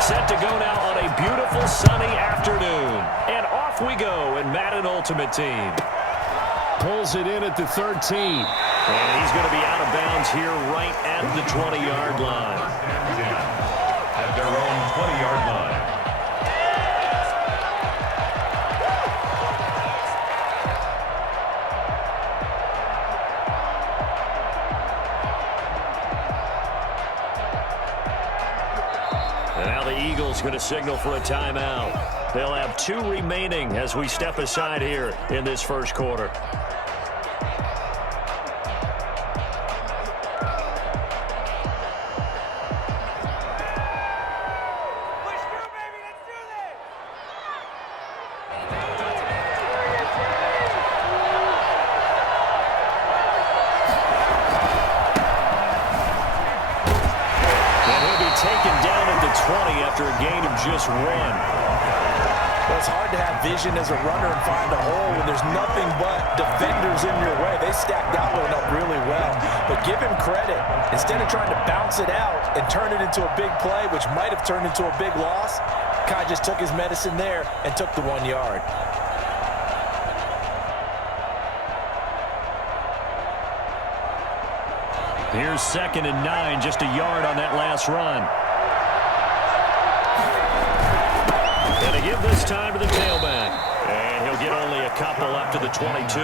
Set to go now on a beautiful sunny afternoon. And off we go in Madden Ultimate Team. Pulls it in at the 13. And he's going to be out of bounds here right at the 20-yard line. At their own 20-yard line. And now the Eagles going to signal for a timeout. They'll have 2 remaining as we step aside here in this first quarter. Taken down at the 20 after a gain of just 1. Well, it's hard to have vision as a runner and find a hole when there's nothing but defenders in your way. They stacked that one up really well. But give him credit. Instead of trying to bounce it out and turn it into a big play, which might have turned into a big loss, Kai just took his medicine there and took the 1 yard. Here's 2nd and 9, just a yard on that last run. And to give this time to the tailback. And he'll get only a couple up to the 22.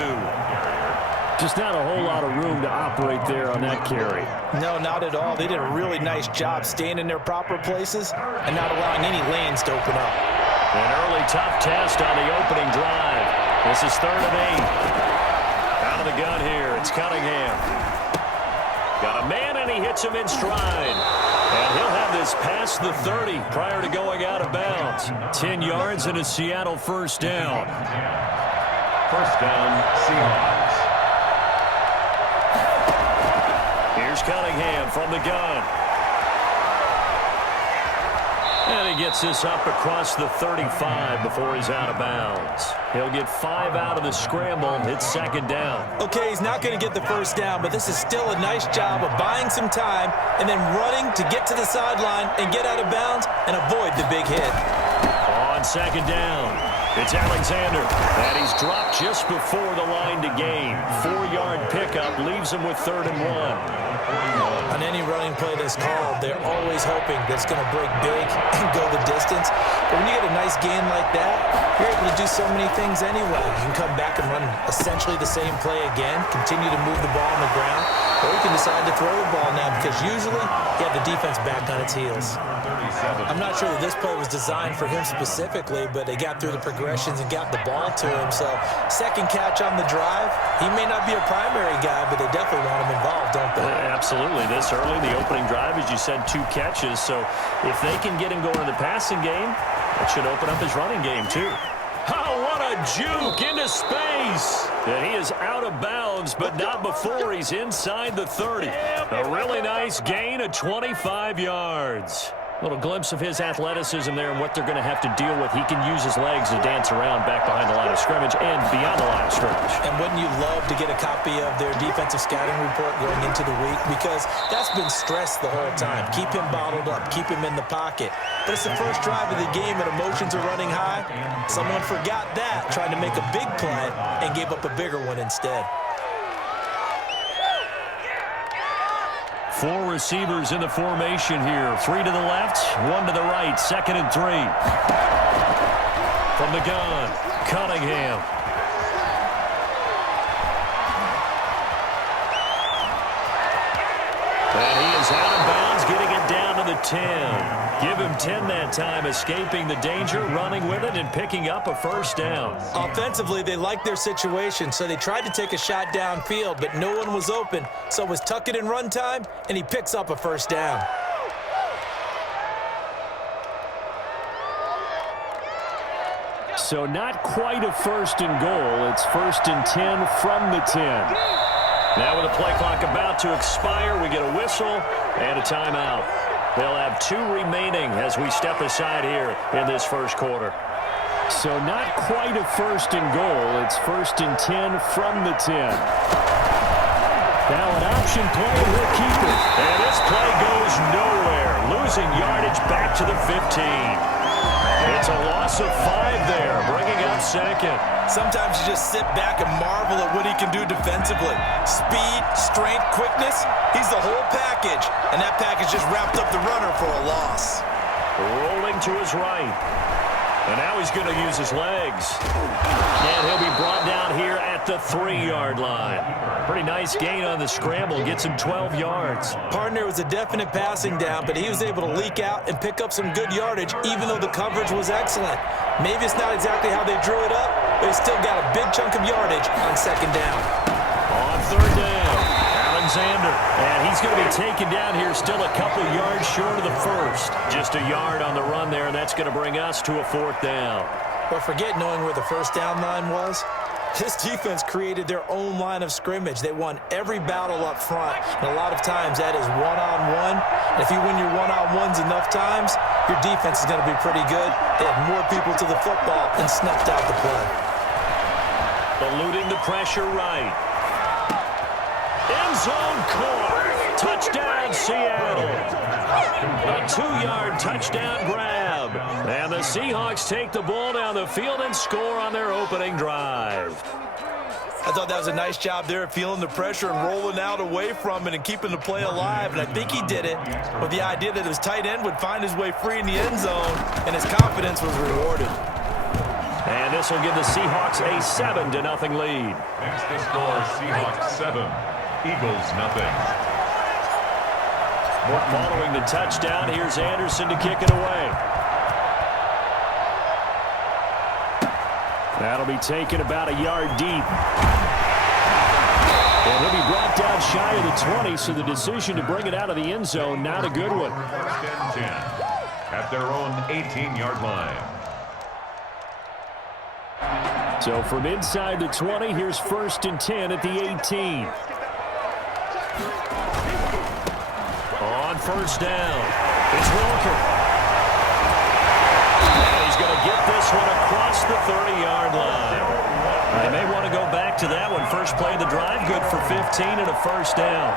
Just not a whole lot of room to operate there on that carry. No, not at all. They did a really nice job staying in their proper places and not allowing any lanes to open up. An early tough test on the opening drive. This is 3rd and 8. Out of the gun here, it's Cunningham. Got a man, and he hits him in stride. And he'll have this past the 30 prior to going out of bounds. 10 yards and a Seattle first down. First down, Seahawks. Here's Cunningham from the gun. And he gets this up across the 35 before he's out of bounds. He'll get 5 out of the scramble. It's 2nd down. Okay, he's not going to get the first down, but this is still a nice job of buying some time and then running to get to the sideline and get out of bounds and avoid the big hit. On 2nd down, it's Alexander. And he's dropped just before the line to gain. 4-yard pickup leaves him with 3rd and 1. On any running play that's called, they're always hoping that it's going to break big and go the distance. But when you get a nice gain like that, you're able to do so many things anyway. You can come back and run essentially the same play again, continue to move the ball on the ground, or you can decide to throw the ball now because usually you have the defense back on its heels. I'm not sure that this play was designed for him specifically, but they got through the progressions and got the ball to him. So 2nd catch on the drive. He may not be a primary guy, but they definitely want him involved, don't they? Absolutely. This early, the opening drive, as you said, 2 catches. So if they can get him going in the passing game, that should open up his running game too. Oh, what a juke into space. And he is out of bounds, but not before he's inside the 30. A really nice gain of 25 yards. A little glimpse of his athleticism there and what they're going to have to deal with. He can use his legs to dance around back behind the line of scrimmage and beyond the line of scrimmage. And wouldn't you love to get a copy of their defensive scouting report going into the week? Because that's been stressed the whole time. Keep him bottled up. Keep him in the pocket. But it's the first drive of the game and emotions are running high. Someone forgot that, trying to make a big play and gave up a bigger one instead. 4 receivers in the formation here. 3 to the left, 1 to the right. 2nd and 3. From the gun, Cunningham. And he is out of bounds, getting it down to the 10. Give him 10 that time, escaping the danger, running with it, and picking up a first down. Offensively, they liked their situation, so they tried to take a shot downfield, but no one was open. So it was tuck it and run time, and he picks up a first down. So not quite a 1st and goal. It's 1st and 10 from the 10. Now with the play clock about to expire, we get a whistle and a timeout. They'll have 2 remaining as we step aside here in this first quarter. So not quite a 1st and goal. It's 1st and 10 from the 10. Now an option play, and we'll keep it. And this play goes nowhere. losing yardage back to the 15. It's a loss of 5 there, bringing up second. Sometimes you just sit back and marvel at what he can do defensively. Speed, strength, quickness, he's the whole package. And that package just wrapped up the runner for a loss. Rolling to his right. And now he's going to use his legs. And he'll be brought down here at the 3-yard line. Pretty nice gain on the scramble. Gets him 12 yards. Partner was a definite passing down, but he was able to leak out and pick up some good yardage, even though the coverage was excellent. Maybe it's not exactly how they drew it up, but he still got a big chunk of yardage on second down. On third down, Alexander. And he's going to be taken down here still a couple yards short of the first. Just a yard on the run there, and that's going to bring us to a 4th down. But forget knowing where the first down line was. This defense created their own line of scrimmage. They won every battle up front, and a lot of times that is one-on-one. And if you win your one-on-ones enough times, your defense is going to be pretty good. They had more people to the football and snuffed out the play. Eluding the pressure right. End zone caught. Touchdown, Seattle. A 2-yard touchdown grab. And the Seahawks take the ball down the field and score on their opening drive. I thought that was a nice job there of feeling the pressure and rolling out away from it and keeping the play alive. And I think he did it with the idea that his tight end would find his way free in the end zone, and his confidence was rewarded. And this will give the Seahawks a 7-0 lead. Next the score, Seahawks 7, Eagles nothing. Following the touchdown, here's Anderson to kick it away. That'll be taken about a yard deep. And he'll be brought down shy of the 20, so the decision to bring it out of the end zone, not a good one. 1st and 10 at their own 18-yard line. So from inside the 20, here's 1st and 10 at the 18. On 1st down, it's Walker. And he's going to get this one across the 30-yard line. They may want to go back to that one. First play of the drive, good for 15 and a 1st down.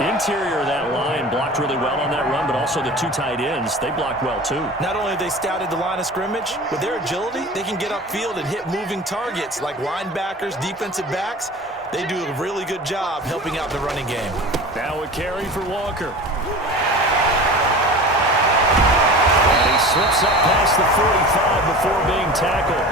Interior of that line blocked really well on that run, but also the 2 tight ends, they blocked well too. Not only have they scouted the line of scrimmage, with their agility, they can get upfield and hit moving targets like linebackers, defensive backs. They do a really good job helping out the running game. Now a carry for Walker. And he slips up past the 45 before being tackled.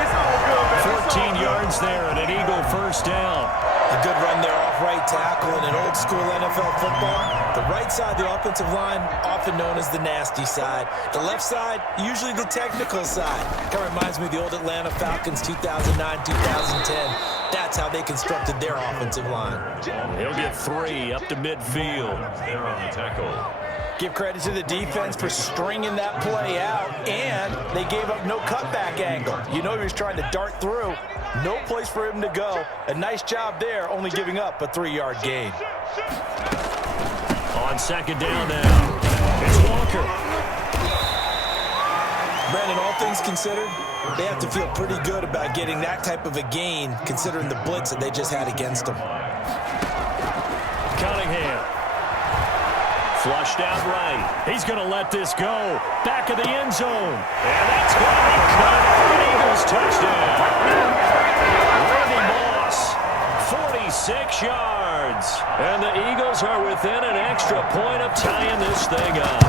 14 yards there and an Eagle 1st down. A good run there off right tackle in an old school NFL football. The right side of the offensive line, often known as the nasty side. The left side, usually the technical side. Kind of reminds me of the old Atlanta Falcons 2009, 2010. That's how they constructed their offensive line. He'll get 3 up to midfield. There on the tackle. Give credit to the defense for stringing that play out, and they gave up no cutback angle. You know he was trying to dart through. No place for him to go. A nice job there, only giving up a 3-yard gain. On 2nd down now, it's Walker. Brandon, all things considered, they have to feel pretty good about getting that type of a gain, considering the blitz that they just had against them. Cunningham. Flushed out right. He's going to let this go. Back of the end zone. And that's going to be cut for an Eagles touchdown. Randy Moss, 46 yards. And the Eagles are within an extra point of tying this thing up.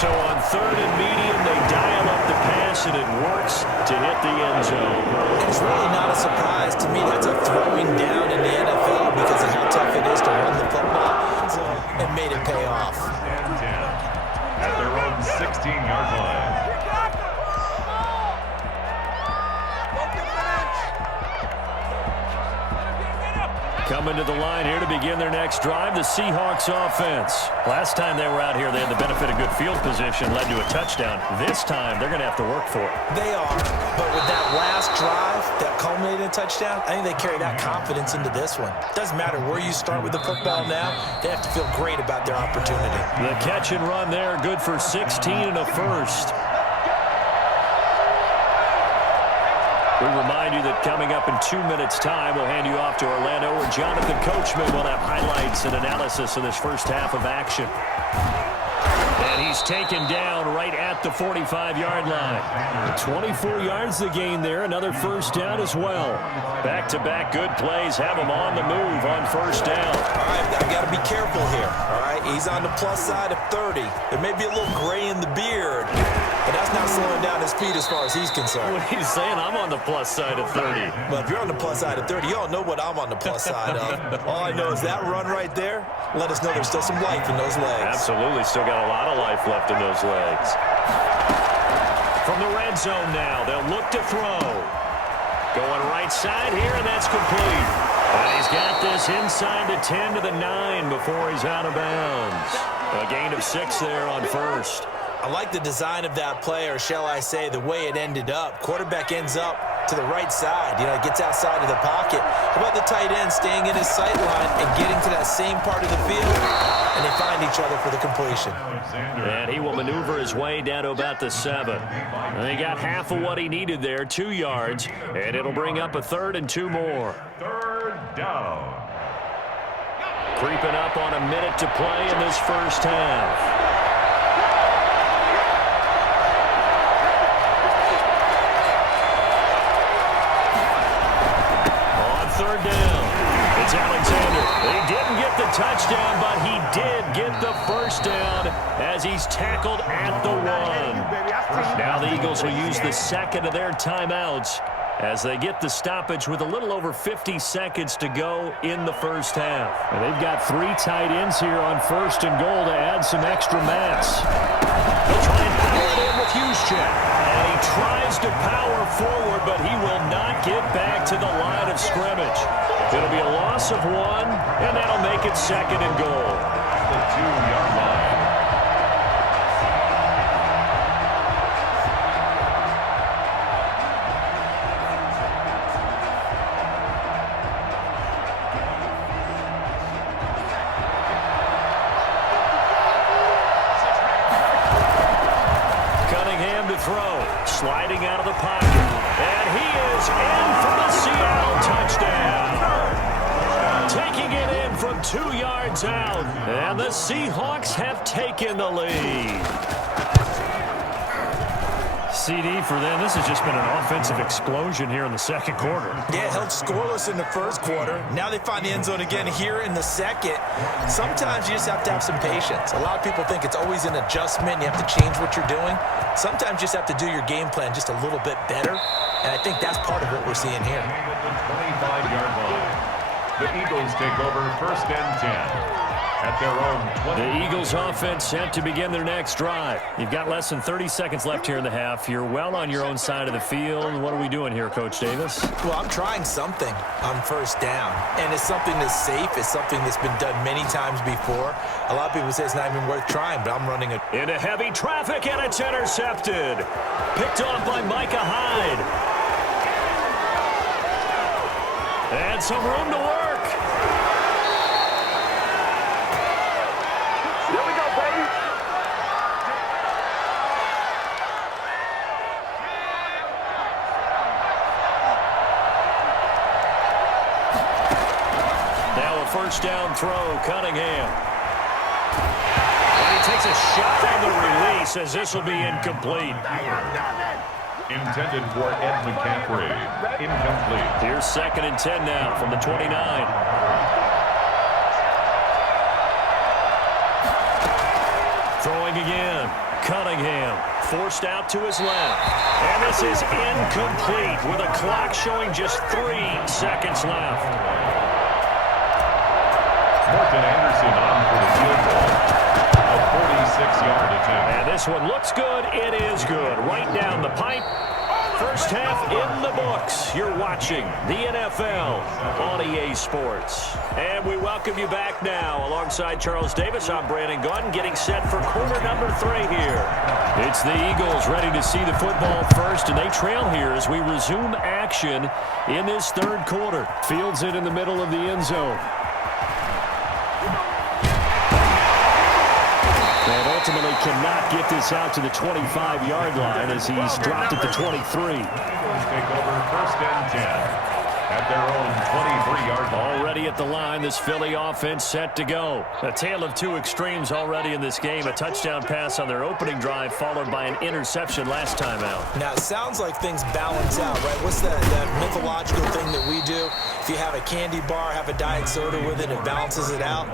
So on 3rd and medium, they dial up the pass, and it works to hit the end zone. It's really not a surprise to me. That's a throwing down in the NFL because of how tough it is to run the football. So it made it pay off. 10 at their own 16-yard line. Coming to the line here to begin their next drive, the Seahawks offense. Last time they were out here, they had the benefit of good field position, led to a touchdown. This time, they're going to have to work for it. They are, but with that last drive that culminated in a touchdown, I think they carry that confidence into this one. Doesn't matter where you start with the football now, they have to feel great about their opportunity. The catch and run there, good for 16 and a 1st. We remind you that coming up in 2 minutes' time, we'll hand you off to Orlando, where Jonathan Coachman will have highlights and analysis of this first half of action. And he's taken down right at the 45-yard line. 24 yards to gain there. Another first down as well. Back-to-back good plays have him on the move on first down. All right, I've got to be careful here. All right, he's on the plus side of 30. There may be a little gray in the beard, but that's not slowing down his speed as far as he's concerned. What he's saying, I'm on the plus side of 30. Well, if you're on the plus side of 30, you all know what I'm on the plus side of. All I know is that run right there, let us know there's still some life in those legs. Absolutely, still got a lot of life left in those legs. From the red zone now, they'll look to throw. Going right side here, and that's complete. And he's got this inside the 10 to the 9 before he's out of bounds. A gain of 6 there on first. I like the design of that play, or shall I say the way it ended up. Quarterback ends up to the right side. You know, he gets outside of the pocket. How about the tight end staying in his sight line and getting to that same part of the field? And they find each other for the completion. And he will maneuver his way down to about the 7. And he got half of what he needed there, 2 yards. And it'll bring up a 3rd and 2 more. Third down. Creeping up on a minute to play in this first half. Third down. It's Alexander. He didn't get the touchdown, but he did get the first down as he's tackled at the 1. Now the Eagles will use the second of their timeouts as they get the stoppage with a little over 50 seconds to go in the first half. And they've got 3 tight ends here on first and goal to add some extra mass. They'll try and power it in with Juszczyk. And he tries to power forward, but he will not get back to the line of scrimmage. It'll be a loss of 1, and that'll make it 2nd and goal. The 2-yard line. Cunningham to throw. Sliding out of the pocket. And he is in for the Seattle touchdown. Taking it in from 2 yards out. And the Seahawks have taken the lead. CD for them. This has just been an offensive explosion here in the second quarter. Yeah, held scoreless in the first quarter. Now they find the end zone again here in the second. Sometimes you just have to have some patience. A lot of people think it's always an adjustment. You have to change what you're doing. Sometimes you just have to do your game plan just a little bit better. And I think that's part of what we're seeing here. The 25-yard line. The Eagles take over first and 10. At their own 20. The Eagles offense set to begin their next drive. You've got less than 30 seconds left here in the half. You're well on your own side of the field. What are we doing here, Coach Davis? Well, I'm trying something on first down, and it's something that's safe. It's something that's been done many times before. A lot of people say it's not even worth trying, but I'm running it. Into heavy traffic, and it's intercepted. Picked off by Micah Hyde. And some room to work. First down throw, Cunningham. And he takes a shot on the release as this will be incomplete. Intended for Ed McCaffrey. Incomplete. Here's 2nd and 10 now from the 29. Throwing again. Cunningham forced out to his left. And this is incomplete with a clock showing just 3 seconds left. Morton Anderson on for the field goal. A 46-yard attempt. And this one looks good. It is good. Right down the pipe. First half in the books. You're watching the NFL on EA Sports. And we welcome you back now. Alongside Charles Davis, I'm Brandon Gunn, getting set for quarter number 3 here. It's the Eagles ready to see the football first, and they trail here as we resume action in this third quarter. Fields it in the middle of the end zone. And ultimately cannot get this out to the 25-yard line as he's dropped at the 23. Take over first and 10. at their own 23-yard line. Already at the line, this Philly offense set to go. A tale of two extremes already in this game. A touchdown pass on their opening drive, followed by an interception last time out. Now, it sounds like things balance out, right? What's that mythological thing that we do? If you have a candy bar, have a diet soda with it, it balances it out.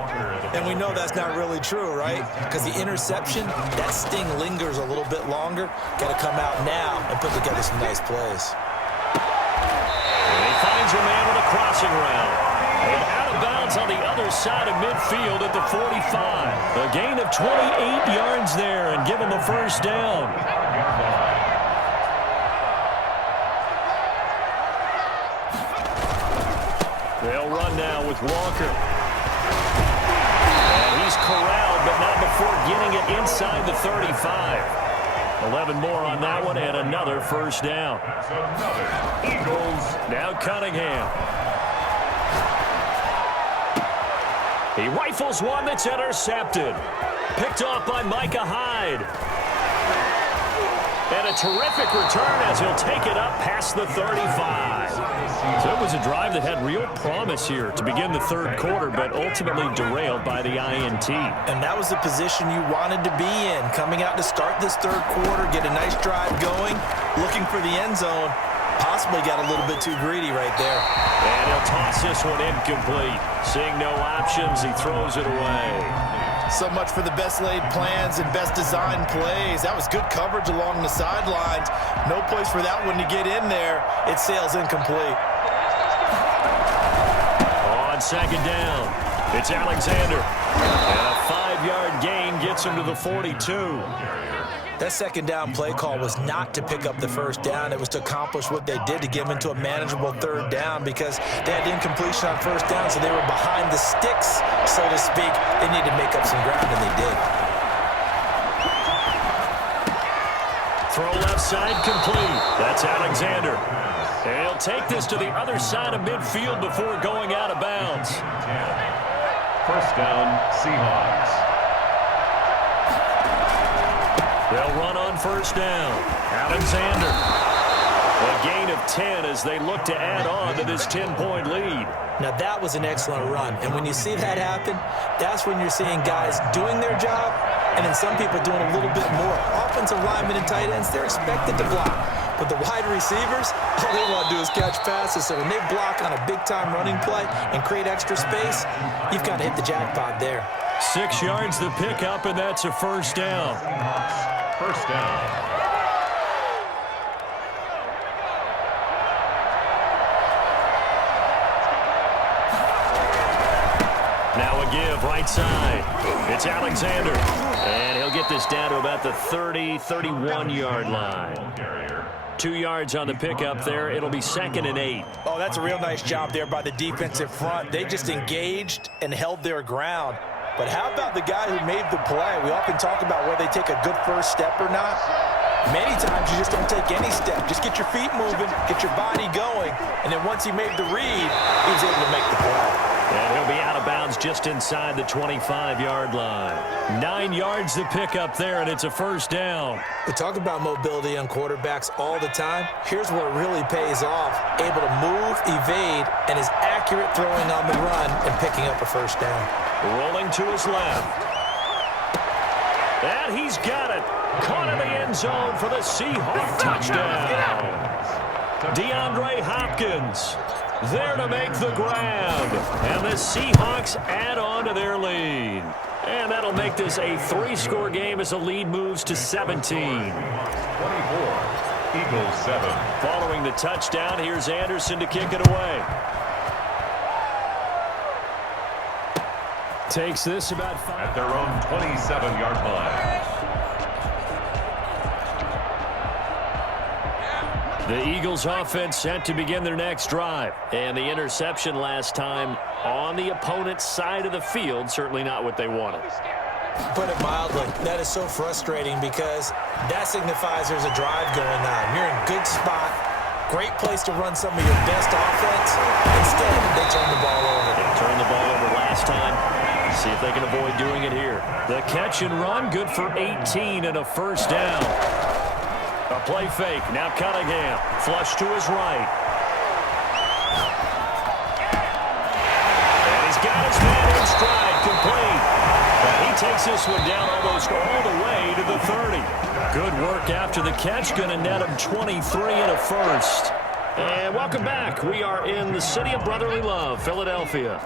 And we know that's not really true, right? Because the interception, that sting lingers a little bit longer. Got to come out now and put together some nice plays. And he finds a man with a crossing route. And out of bounds on the other side of midfield at the 45. A gain of 28 yards there and give him the first down. They'll run now with Walker. And he's corralled, but not before getting it inside the 35. 11 more on that one, and another first down. That's another Eagles. Now Cunningham. He rifles one that's intercepted. Picked off by Micah Hyde. And a terrific return as he'll take it up past the 35. So it was a drive that had real promise here to begin the third quarter, but ultimately derailed by the INT. And that was the position you wanted to be in, coming out to start this third quarter, get a nice drive going, looking for the end zone. Possibly got a little bit too greedy right there. And he'll toss this one incomplete. Seeing no options, he throws it away. So much for the best laid plans and best designed plays. That was good coverage along the sidelines. No place for that one to get in there. It sails incomplete. On second down, it's Alexander. And a 5-yard gain gets him to the 42. That second down play call was not to pick up the first down. It was to accomplish what they did, to get them into a manageable third down, because they had incompletion on first down, so they were behind the sticks, so to speak. They needed to make up some ground, and they did. Throw left side complete. That's Alexander. And he'll take this to the other side of midfield before going out of bounds. First down, Seahawks. They'll run on first down. Alexander. A gain of 10 as they look to add on to this 10-point lead. Now, that was an excellent run. And when you see that happen, that's when you're seeing guys doing their job and then some people doing a little bit more. Offensive linemen and tight ends, they're expected to block. But the wide receivers, all they want to do is catch passes. So when they block on a big-time running play and create extra space, you've got to hit the jackpot there. 6 yards the pickup, and that's a first down. First down. Now a give right side. It's Alexander. And he'll get this down to about the 31-yard line. 2 yards on the pickup there. It'll be 2nd and 8. Oh, that's a real nice job there by the defensive front. They just engaged and held their ground. But how about the guy who made the play? We often talk about whether they take a good first step or not. Many times you just don't take any step. Just get your feet moving, get your body going, and then once he made the read, he was able to make the play. And he'll be out of bounds just inside the 25-yard line. 9 yards the pickup there, and it's a first down. We talk about mobility on quarterbacks all the time. Here's where it really pays off. Able to move, evade, and is accurate throwing on the run and picking up a first down. Rolling to his left. And he's got it. Caught in the end zone for the Seahawks touchdown. DeAndre Hopkins there to make the grab. And the Seahawks add on to their lead. And that'll make this a 3-score game as the lead moves to 17. 24. Eagles 7. Following the touchdown, here's Anderson to kick it away. Takes this about 5. At their own 27-yard line. The Eagles offense set to begin their next drive. And the interception last time on the opponent's side of the field, certainly not what they wanted. Put it mildly, that is so frustrating because that signifies there's a drive going on. You're in good spot, great place to run some of your best offense. Instead, they turn the ball over. They turned the ball over last time. See if they can avoid doing it here. The catch and run, good for 18 and a first down. A play fake. Now Cunningham. Flush to his right. in stride, complete. And he takes this one down almost all the way to the 30. Good work after the catch. Going to net him 23 and a first. And welcome back. We are in the city of brotherly love, Philadelphia.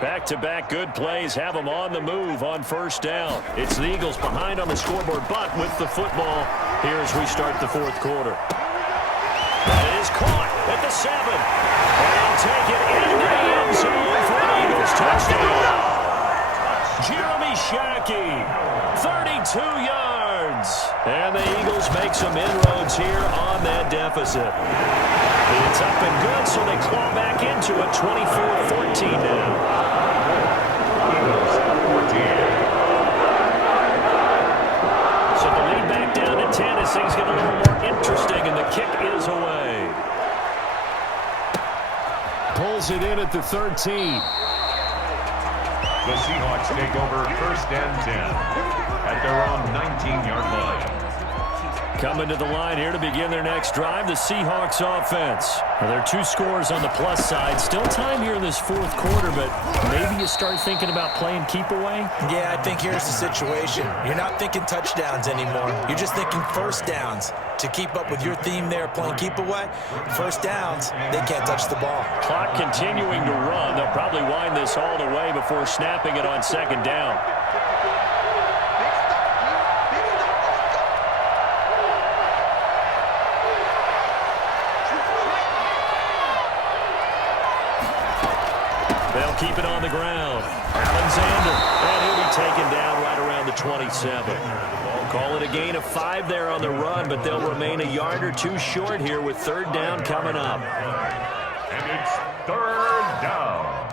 Back-to-back good plays have them on the move on first down. It's the Eagles behind on the scoreboard, but with the football here as we start the fourth quarter. That is caught at the 7. And take it into the end zone for the Eagles. Touchdown. Jeremy Shackey, 32 yards. And the Eagles make some inroads here on that deficit. It's up and good, so they claw back into it, 24-14 now. Eagles 14. So the lead back down to 10 as things get a little more interesting, and the kick is away. Pulls it in at the 13. The Seahawks take over first and 10 at their own 19-yard line. Coming to the line here to begin their next drive, the Seahawks offense. Now, there are 2 scores on the plus side. Still time here in this fourth quarter, but maybe you start thinking about playing keep away? Yeah, I think here's the situation. You're not thinking touchdowns anymore. You're just thinking first downs. To keep up with your theme there, playing keep away, first downs, they can't touch the ball. Clock continuing to run. They'll probably wind this all the way before snapping it on second down. They'll keep it on the ground. Alexander, and he'll be taken down right around the 27. Call it a gain of 5 there on the run, but they'll remain a yard or 2 short here with third down coming up. And it's third down.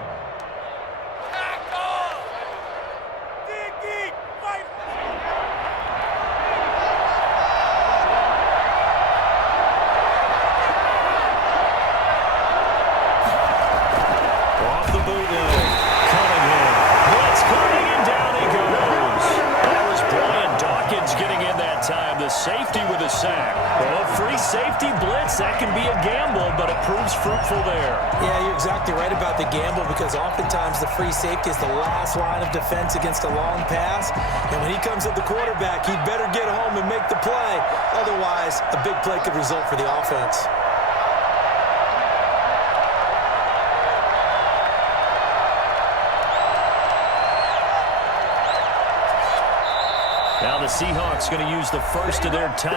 Safety with a sack. Well, free safety blitz, that can be a gamble, but it proves fruitful there. Yeah, you're exactly right about the gamble because oftentimes the free safety is the last line of defense against a long pass. And when he comes at the quarterback, he'd better get home and make the play. Otherwise, a big play could result for the offense. Now the Seahawks going to use the first of their time.